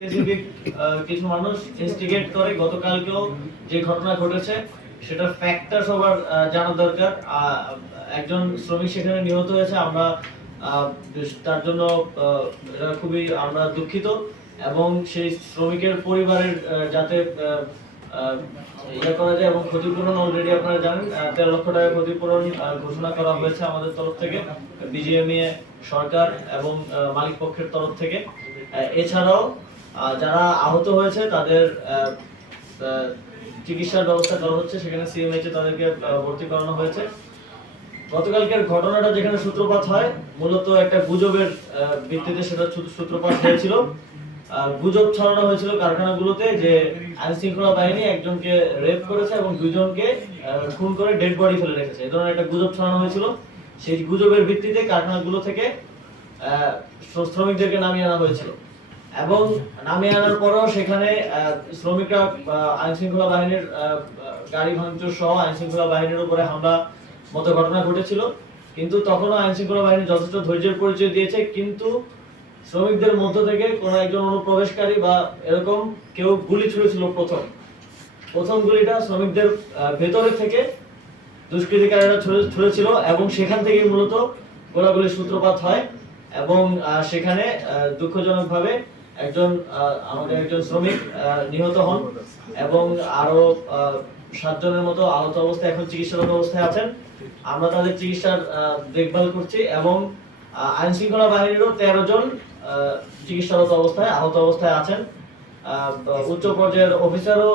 Specific কিছু মানুষ instigate করে। গতকালকেও যে ঘটনা ঘটেছে সেটার ফ্যাক্টটা সবার জানা দরকার। একজন শ্রমিক সেখানে নিহত হয়েছে। আমরা তার জন্য খুবই, আমরা দুঃখিত। এবং সেই শ্রমিকের পরিবারের যাতে ইয়ে করা যায় এবং ক্ষতিপূরণ অলরেডি আপনারা জানেন তেরো লক্ষ টাকা ক্ষতিপূরণ ঘোষণা করা হয়েছে আমাদের তরফ থেকে বিজিএমইএ সরকার এবং মালিক পক্ষের তরফ থেকে। এছাড়াও যারা আহত হয়েছে, তাদের চিকিৎসার ব্যবস্থা করা হচ্ছে। সেখানে সিএমএইচে তাদেরকে ভর্তি করানো হয়েছে। গতকালকের ঘটনাটা যেখানে সূত্রপাত হয়, মূলত একটা গুজবের ভিত্তিতে সেটা সূত্রপাত হয়েছিল। গুজব ছড়ানো হয়েছিল কারখানাগুলোতে যে আইন শৃঙ্খলা বাহিনী একজনকে রেপ করেছে এবং দুজনকে খুন করে ডেড বডি ফেলে রেখেছে। এই ধরনের একটা গুজব ছড়ানো হয়েছিল। সেই গুজবের ভিত্তিতে কারখানাগুলো থেকে শ্রমিকদেরকে নামিয়ে আনা হয়েছিল। এবং নামিয়ে আনার পরও সেখানে শ্রমিকরা আইন শৃঙ্খলা বাহিনীর গাড়ি ভাঙচুর সহ আইন শৃঙ্খলা বাহিনীর উপরে হামলা মতো ঘটনা ঘটেছিল। কিন্তু তখনও আইন শৃঙ্খলা বাহিনী যথেষ্ট ধৈর্যের পরিচয় দিয়েছে। কিন্তু শ্রমিকদের মধ্য থেকে কোনো একজন অনুপ্রবেশকারী বা এরকম কেউ গুলি ছুড়েছিল প্রথম। প্রথম গুলিটা শ্রমিকদের ভেতরে থেকে দুষ্কৃতিকারীরা ছুড়েছিল এবং সেখান থেকেই মূলত গোলাগুলির সূত্রপাত হয় এবং সেখানে দুঃখজনকভাবে একজন আমাদের একজন শ্রমিক নিহত হন এবং আরও সাতজনের মতো আহত অবস্থায় এখন চিকিৎসারত অবস্থায় আছেন। আমরা তাদের চিকিৎসার দেখভাল করছি এবং আইন শৃঙ্খলা বাহিনীরও তেরো জন চিকিৎসারত অবস্থায়, আহত অবস্থায় আছেন। উচ্চ পর্যায়ের অফিসারও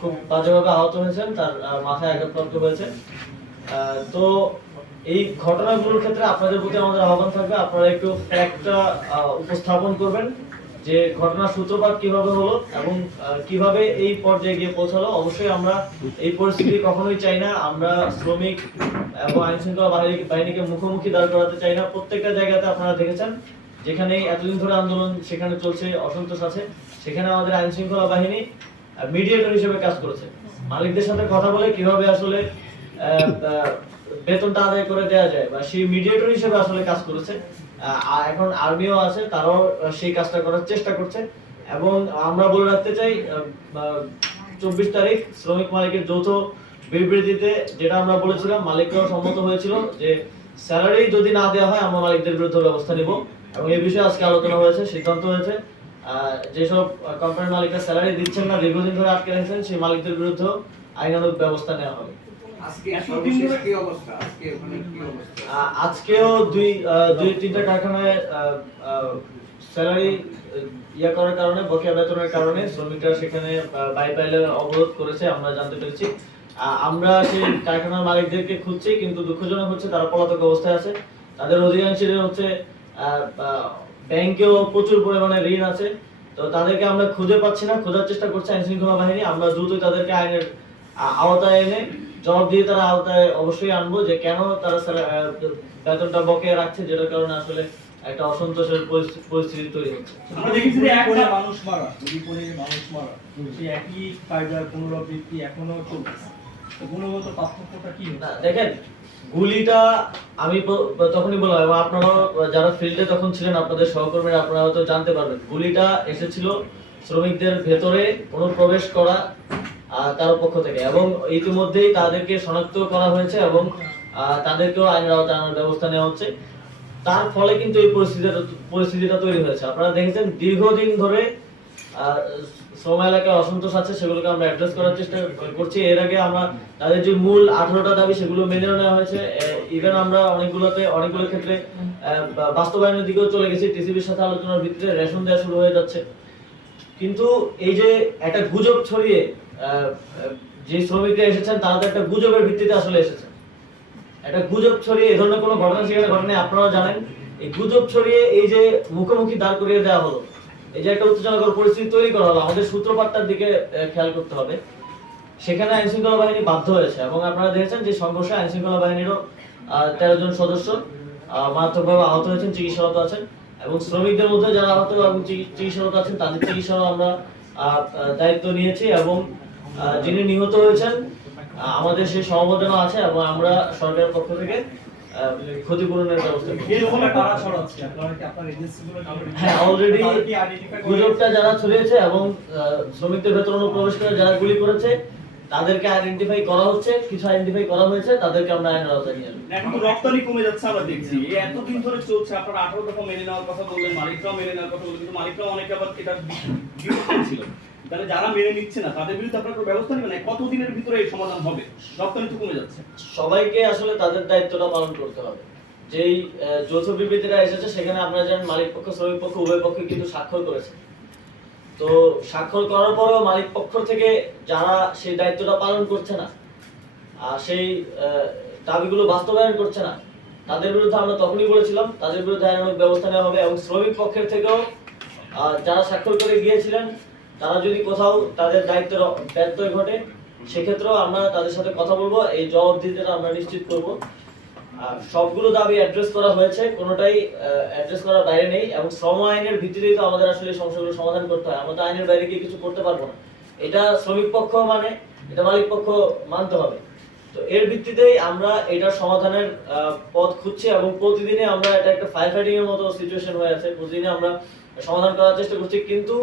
খুব বাজেভাবে আহত হয়েছেন, তার মাথায় আঘাতপ্রাপ্ত হয়েছে। তো এই ঘটনাগুলোর ক্ষেত্রে আপনাদের প্রতি আমাদের আহ্বান থাকবে, আপনারা একটু ফ্যাক্টটা উপস্থাপন করবেন। যে ঘটনার সূত্রপাত কীভাবে হলো এবং কীভাবে এই পর্যায়ে গিয়ে পৌঁছালো, অবশ্যই আমরা এই পরিস্থিতি কখনোই চাই না। আমরা শ্রমিক এবং আইন শৃঙ্খলা বাহিনীকে মুখোমুখি দাঁড় করাতে চাই না। প্রত্যেকটা জায়গাতে আপনারা দেখেছেন যেখানে এতদিন ধরে আন্দোলন সেখানে চলছে, অসন্তোষ আছে, সেখানে আমাদের আইন শৃঙ্খলা বাহিনী মিডিয়েটর হিসেবে কাজ করেছে। মালিকদের সাথে কথা বলে কীভাবে আসলে বেতনটা আদায় করে দেওয়া যায় বা সেই মিডিয়েটর হিসেবে আসলে কাজ করেছে এখন আর্মিও আছে, তারাও সেই কাজটা করার চেষ্টা করছে। এবং আমরা বলে রাখতে চাই চব্বিশ তারিখ শ্রমিক মালিকের যৌথ বিবৃতিতে যেটা আমরা বলেছিলাম, মালিকরাও সম্মত হয়েছিল যে স্যালারি যদি না দেওয়া হয়, আমরা মালিকদের বিরুদ্ধে ব্যবস্থা নিব। এবং এই বিষয়ে আজকে আলোচনা হয়েছে, সিদ্ধান্ত হয়েছে যেসব কোম্পানির মালিকরা স্যালারি দিচ্ছেন না, দীর্ঘদিন ধরে আটকে রেখেছেন, সেই মালিকদের বিরুদ্ধে আইনানুগ ব্যবস্থা নেওয়া হবে। আজকে সর্বশেষ কি অবস্থা? আজকে ওখানে কি অবস্থা? আহ, আজকেও দুই দুই তিনটা কারখানায় স্যালারি ইয়া করার কারণে বকেয়া বেতনের কারণে শ্রমিকরা সেখানে বাইপাইলে অবরোধ করেছে আমরা জানতে পেরেছি। আমরা সেই কারখানার মালিকদেরকে খুঁজছি কিন্তু দুঃখজনক হচ্ছে তারা পলাতক অবস্থায় আছে। তাদের অধিকাংশের হচ্ছে ব্যাংকেও প্রচুর পরিমাণে ঋণ আছে। তো তাদেরকে আমরা খুঁজে পাচ্ছি না খোঁজার চেষ্টা করছি আইন শৃঙ্খলা বাহিনী। আমরা দ্রুতই তাদেরকে আইনের আওতায় এনে জবাব দিয়ে তারা আওতায় অবশ্যই আনব যে কেন তারা বেতনটা বকেয়া রাখছে যেটার কারণে আসলে একটা অসন্তোষের পরিস্থিতি তৈরি হচ্ছে। আমরা দেখেছি যে একটা মানুষ মারা করে মানুষ মারা। সেই একই কায়দার পুনরাবৃত্তি এখনও চলতেছে। তো গুণগত পার্থক্যটা কি না দেখেন গুলিটা আমি তখনই বললাম এবং আপনারাও যারা ফিল্ডে তখন ছিলেন আপনাদের সহকর্মীরা আপনারা হয়তো জানতে পারবেন গুলিটা এসেছিল শ্রমিকদের ভেতরে অনুপ্রবেশ করা তার পক্ষ থেকে। এবং ইতিমধ্যেই তাদেরকে শনাক্ত করা হয়েছে এবং তাদেরকেও আইনের আওতায় আনার ব্যবস্থা নেওয়া হচ্ছে। তার ফলে কিন্তু এই পরিস্থিতিটা পরিস্থিতিটা তৈরি হয়েছে। আপনারা দেখেছেন, দীর্ঘদিন ধরে শ্রম এলাকায় অসন্তোষ আছে, সেগুলোকে আমরা অ্যাড্রেস করার চেষ্টা করছি। এর আগে আমরা তাদের যে মূল আঠারোটা দাবি, সেগুলো মেনে নেওয়া হয়েছে। ইভেন আমরা অনেকগুলোতে অনেকগুলো ক্ষেত্রে বাস্তবায়নের দিকেও চলে গেছি। টিসিবির সাথে আলোচনার ভিত্তিতে রেশন দেওয়া শুরু হয়ে যাচ্ছে। কিন্তু এই যে একটা গুজব ছড়িয়ে যে শ্রমিকরা এসেছেন, তারা তো একটা গুজবের ভিত্তিতে আসলে এসেছেন। একটা গুজব ছড়িয়ে এই ধরনের কোনো ঘটনা সেখানে ঘটনা আপনারা জানেন। এই গুজব ছড়িয়ে এই যে মুখোমুখি দাঁড় করিয়ে দেওয়া হলো, এই যে একটা উত্তেজনাকর পরিস্থিতি তৈরি করা হলো, আমাদের সূত্রপাতটার দিকে খেয়াল করতে হবে। সেখানে আইন শৃঙ্খলা বাহিনী বাধ্য হয়েছে এবং আপনারা দেখেছেন যে সংঘর্ষে আইন শৃঙ্খলা বাহিনীরও তেরো জন সদস্য মারাত্মকভাবে আহত হয়েছেন, চিকিৎসারত আছেন। এবং শ্রমিকদের মধ্যে যারা আহত এবং চিকি- চিকিৎসারত আছেন তাদের চিকিৎসারও আমরা দায়িত্ব নিয়েছি এবং যিনি নিহত হয়েছেন আমাদের সেই সমবেদনা আছে এবং আমরা সরকারের পক্ষ থেকে ক্ষতিপূরণের ব্যবস্থা হ্যাঁ অলরেডি গুজবটা যারা ছড়িয়েছে এবং শ্রমিকদের ভেতর অনুপ্রবেশ করে যারা গুলি করেছে তাদেরকে আইডেন্টিফাই করা হচ্ছে কিছু আইডেন্টিফাই করা হয়েছে তাদেরকে আমরা আইনের আওতায় নিয়ে আসব। কিন্তু রপ্তানি কমে যাচ্ছে আমরা দেখছি। এই এতদিন ধরে চলছে আপনারা আঠারো দফা মেনে নেওয়ার কথা বললেন মালিকরাও মেনে নেওয়ার কথা বললেন কিন্তু মালিকরাও অনেকে আবার এটা ছিল। তাহলে যারা মেনে নিচ্ছে না তাদের বিরুদ্ধে আপনারা কোনো ব্যবস্থা নেবেন কতদিনের ভিতরে এই সমাধান হবে? রপ্তানি তো কমে যাচ্ছে। সবাইকে আসলে তাদের দায়িত্বটা পালন করতে হবে। যেই যৌথ বিবৃতিটা এসেছে সেখানে আপনারা জানেন মালিক পক্ষ শ্রমিক পক্ষ উভয় পক্ষ কিন্তু স্বাক্ষর করেছে। তো স্বাক্ষর করার পরেও মালিক পক্ষ থেকে যারা সেই দায়িত্বটা পালন করছে না, আর সেই দাবিগুলো বাস্তবায়ন করছে না, তাদের বিরুদ্ধে আমরা তখনই বলেছিলাম, তাদের বিরুদ্ধে আইনানুগ ব্যবস্থা নেওয়া হবে এবং শ্রমিক পক্ষের থেকেও যারা স্বাক্ষর করে গিয়েছিলেন, তারা যদি কোথাও তাদের দায়িত্বের ব্যত্যয় ঘটে, সেক্ষেত্রেও আমরা তাদের সাথে কথা বলব, এই জবাবদিহিতা আমরা নিশ্চিত করব। আর সবগুলো দাবি অ্যাড্রেস করা হয়েছে, কোনোটাই অ্যাড্রেস করার বাইরে নেই এবং শ্রম আইনের ভিত্তিতেই তো আমাদের আসলে সমস্যাগুলো সমাধান করতে হয়। আমরা তো আইনের বাইরে গিয়ে কিছু করতে পারব না। এটা শ্রমিক পক্ষ মানে এটা মালিক পক্ষ মানতে হবে। তো এর ভিত্তিতেই আমরা এটার সমাধানের পথ খুঁজছি এবং প্রতিদিনে আমরা এটা একটা ফায়ার ফাইটিং এর মতো সিচুয়েশন হয়ে আছে। প্রতিদিনে আমরা সমাধান করার চেষ্টা করছি। কিন্তু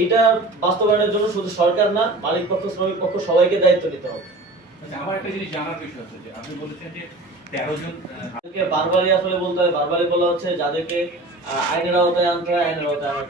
এইটা বাস্তবায়নের জন্য শুধু সরকার না, মালিক পক্ষ, শ্রমিক পক্ষ সবাইকে দায়িত্ব নিতে হবে। আমার একটা জিনিস জানার বিষয় আছে যে আপনি বলেছেন যে তেরো জন বারবারই আসলে বলতে হয়, বারবারই বলা হচ্ছে যাদেরকে আইনের আওতায় আনতে হয়, আইনের আওতায়।